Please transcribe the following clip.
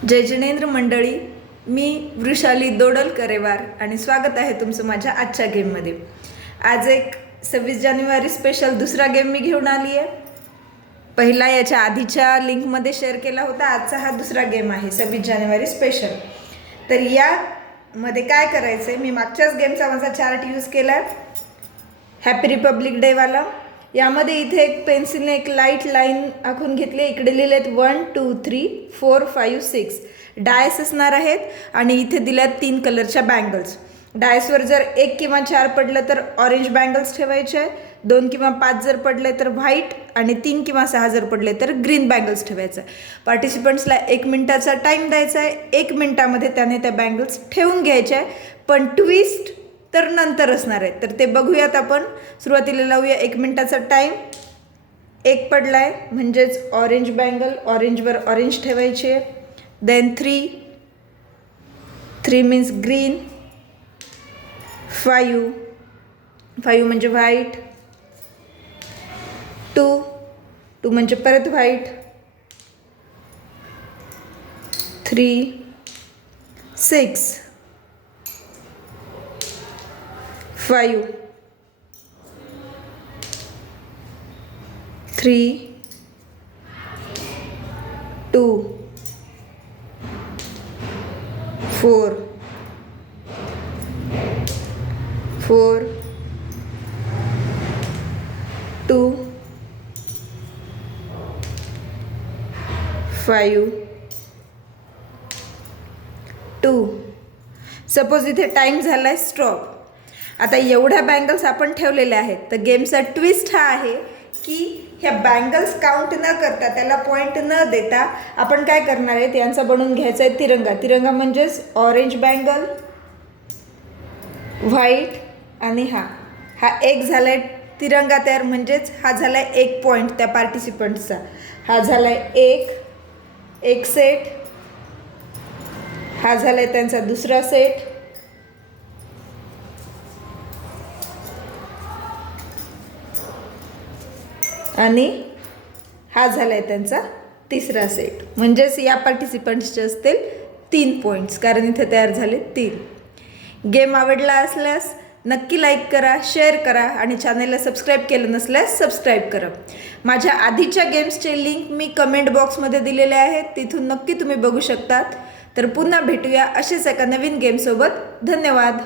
जय जिनेंद्र मंडळी, मी वृषाली दोडल करेवार आणि स्वागत आहे तुमचं माझ्या आजच्या गेममध्ये। आज एक 26 जानेवारी स्पेशल दुसरा गेम मी घेऊन आली आहे। पहिला याच्या आधीच्या लिंकमध्ये शेअर केला होता। आजचा हा दुसरा गेम आहे 26 जानेवारी स्पेशल। तर यामध्ये काय करायचं आहे, मी मागच्याच गेमचा माझा चार्ट यूज केला, हॅपी रिपब्लिक डेवाला। यामध्ये इथे एक पेन्सिलने एक लाईट लाईन आखून घेतली, इकडे लिहिलेत 1 2 3 4 5 6 डायस असणार आहेत आणि इथे दिल्यात 3 कलरच्या बँगल्स। डायसवर जर 1 किंवा 4 पडलं तर ऑरेंज बँगल्स ठेवायचे, 2 किंवा 5 जर पडले तर व्हाईट आणि 3 किंवा 6 जर पडले तर ग्रीन बँगल्स ठेवायचं। पार्टिसिपंट्सला 1 मिनिटाचा टाईम द्यायचा आहे। 1 मिनिटामध्ये त्याने त्या बँगल्स ठेवून घ्यायच्या, पण ट्विस्ट तर नंतर असणार आहे। तर ते बघूयात आपण। सुरुवातीला लावूया 1 मिनिटाचा टाईम। 1 पडलाय म्हणजेच ऑरेंज बँगल, ऑरेंजवर ऑरेंज ठेवायचे। देन 3 मीन्स ग्रीन, 5 म्हणजे व्हाईट, 2 म्हणजे परत व्हाईट, 3 6 5 3 2 4 2 5 2। सपोज इथे टाईम झालाय स्टॉप। आता एवढ्या बँगल्स आपण ठेवलेल्या आहेत, तर गेमचा ट्विस्ट हा आहे की ह्या बँगल्स काउंट न करता, त्याला पॉईंट न देता आपण काय करणार आहे, यांचा बनवून घ्यायचा आहे तिरंगा। तिरंगा म्हणजेच ऑरेंज बँगल, व्हाईट आणि हा एक झालाय तिरंगा तयार, म्हणजेच हा झालाय 1 पॉईंट त्या पार्टिसिपंट्सचा। हा झालाय एक सेट, हा झालाय त्यांचा दुसरा सेट, आणि हा झालाय त्यांचा तिसरा सेट। म्हणजेच या पार्टिसिपंट्सचे असतील 3 पॉईंट्स, कारण इथे तयार झाले 3। गेम आवडला असल्यास नक्की लाईक करा, शेअर करा आणि चॅनलला सबस्क्राईब केलं नसल्यास सबस्क्राईब करा। माझ्या आधीच्या गेम्सचे लिंक मी कमेंट बॉक्समध्ये दिलेले आहेत, तिथून नक्की तुम्ही बघू शकतात। तर पुन्हा भेटूया असेच एका नवीन गेमसोबत। धन्यवाद।